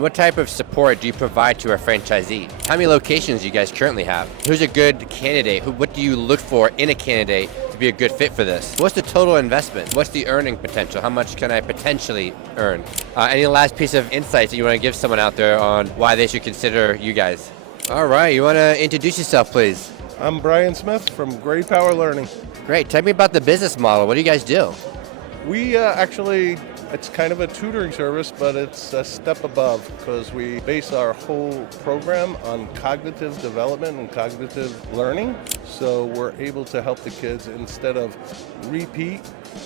What type of support do you provide to a franchisee? How many locations do you guys currently have? Who's a good candidate? What do you look for in a candidate to be a good fit for this? What's the total investment? What's the earning potential? How much can I potentially earn? Any last piece of insights that you want to give someone out there on why they should consider you guys? All right, you want to introduce yourself, please? I'm Brian Smith from Great Power Learning. Great. Tell me about the business model. What do you guys do? We it's kind of a tutoring service, but it's a step above because we base our whole program on cognitive development and cognitive learning. So we're able to help the kids instead of repeat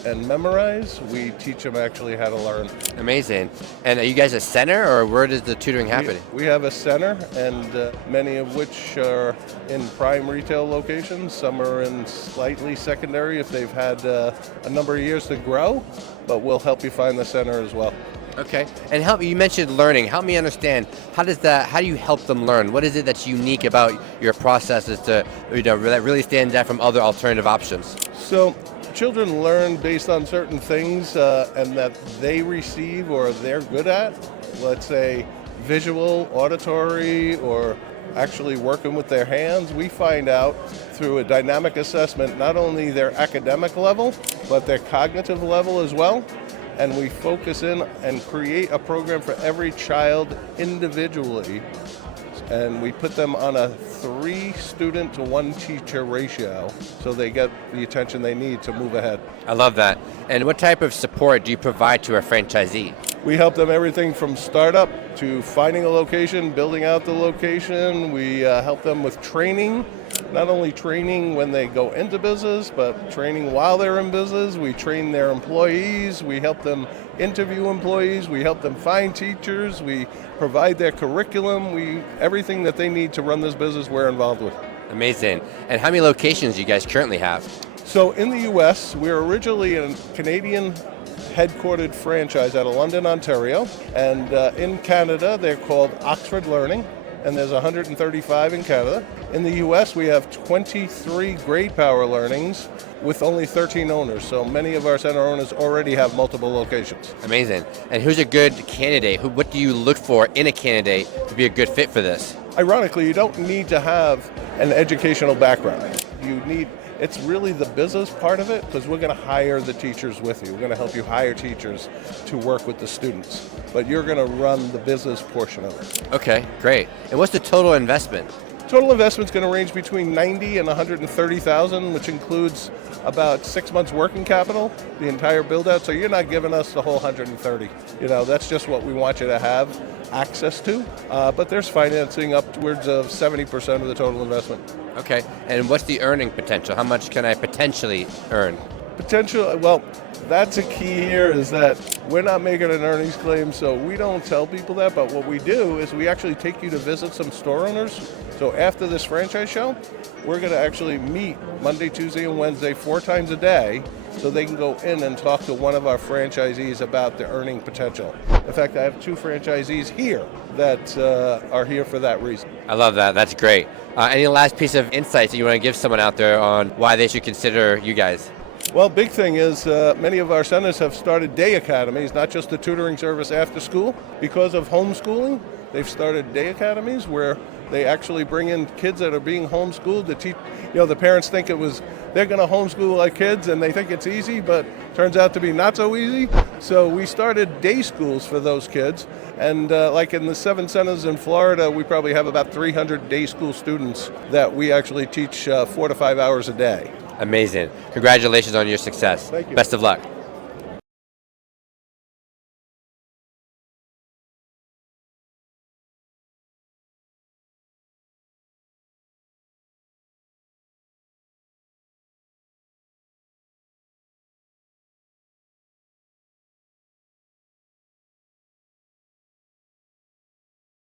and memorize, we teach them actually how to learn. Amazing. And are you guys a center, or where does the tutoring happen? We have a center, and many of which are in prime retail locations. Some are in slightly secondary if they've had a number of years to grow, but we'll help you find the center as well. Okay. And you mentioned learning. Help me understand, how do you help them learn? What is it that's unique about your processes that really stands out from other alternative options? So children learn based on certain things and that they receive or they're good at. Let's say visual, auditory, or actually working with their hands. We find out through a dynamic assessment not only their academic level, but their cognitive level as well. And we focus in and create a program for every child individually. And we put them on a 3 student to 1 teacher ratio so they get the attention they need to move ahead. I love that. And what type of support do you provide to a franchisee? We help them everything from startup to finding a location, building out the location. We help them with training, not only training when they go into business, but training while they're in business. We train their employees. We help them interview employees. We help them find teachers. We provide their curriculum. Everything that they need to run this business, we're involved with. Amazing. And how many locations do you guys currently have? So in the U.S., we're originally a Canadian headquartered franchise out of London, Ontario. And in Canada, they're called Oxford Learning, and there's 135 in Canada. In the U.S., we have 23 Great Power Learnings with only 13 owners. So many of our center owners already have multiple locations. Amazing. And who's a good candidate? What do you look for in a candidate to be a good fit for this? Ironically, you don't need to have an educational background. It's really the business part of it, because we're going to hire the teachers with you. We're going to help you hire teachers to work with the students. But you're going to run the business portion of it. Okay, great. And what's the total investment? Total investment is going to range between $90,000 and $130,000, which includes about 6 months working capital, the entire build out. So you're not giving us the whole 130. That's just what we want you to have access to. But there's financing upwards of 70% of the total investment. Okay. And what's the earning potential? How much can I potentially earn? Potential, well, that's a key here, is that we're not making an earnings claim, so we don't tell people that, but what we do is we actually take you to visit some store owners. So after this franchise show, we're going to actually meet Monday, Tuesday, and Wednesday 4 times a day, so they can go in and talk to one of our franchisees about the earning potential. In fact, I have 2 franchisees here that are here for that reason. I love that. That's great. Any last piece of insights that you want to give someone out there on why they should consider you guys? Well, big thing is many of our centers have started day academies, not just the tutoring service after school. Because of homeschooling, they've started day academies where they actually bring in kids that are being homeschooled to teach. The parents think they're going to homeschool our kids and they think it's easy, but turns out to be not so easy. So we started day schools for those kids. And like in the 7 centers in Florida, we probably have about 300 day school students that we actually teach 4 to 5 hours a day. Amazing. Congratulations on your success. Thank you. Best of luck.